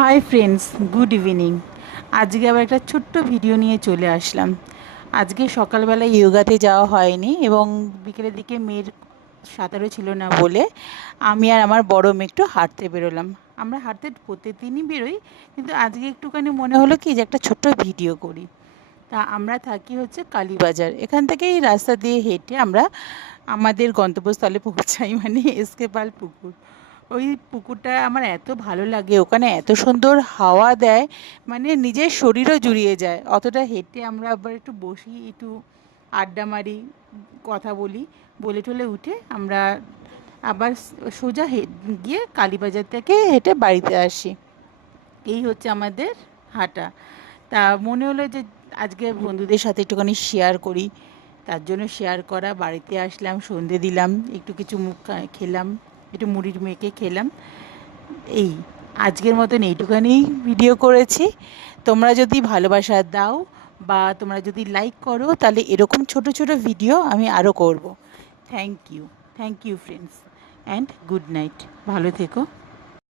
Hi friends, good evening. আজকে আবার একটা ছোট্ট ভিডিও নিয়ে চলে আসলাম। আজকে সকালবেলা ইয়োগাতে যাওয়া হয়নি এবং বিকেলের দিকে মেয়ের সাঁতারও ছিল না বলে আমি আর আমার বড় মেয়ে একটু হাঁটতে বেরোলাম। আমরা হাঁটতে প্রতিদিনই বেরোই, কিন্তু আজকে একটুখানি মনে হলো কি যে একটা ছোট্ট ভিডিও করি। তা আমরা থাকি হচ্ছে কালীবাজার, এখান থেকেই রাস্তা দিয়ে হেঁটে আমরা আমাদের গন্তব্যস্থলে পৌঁছাই, মানে এসকে পাল পুকুর। ওই পুকুরটা আমার এত ভালো লাগে, ওখানে এত সুন্দর হাওয়া দেয়, মানে নিজের শরীরও জুড়িয়ে যায়। অতটা হেঁটে আমরা আবার একটু বসি, একটু আড্ডা মারি, কথা বলি, বলে টলে উঠে আমরা আবার সোজা গিয়ে কালীবাজার থেকে হেঁটে বাড়িতে আসি। এই হচ্ছে আমাদের হাঁটা। তা মনে হলো যে আজকে বন্ধুদের সাথে একটুখানি শেয়ার করি, তার জন্য শেয়ার করা। বাড়িতে আসলাম, সন্ধে দিলাম, একটু কিছু মুখ খেলাম, একটু মুড়ির মেখে খেলাম। এই আজকের মতন এইটুখানি ভিডিও করেছি। তোমরা যদি ভালোবাসা দাও বা তোমরা যদি লাইক করো, তাহলে এরকম ছোট ছোট ভিডিও আমি আরও করব। Thank you, thank you friends, and good night. ভালো থেকো।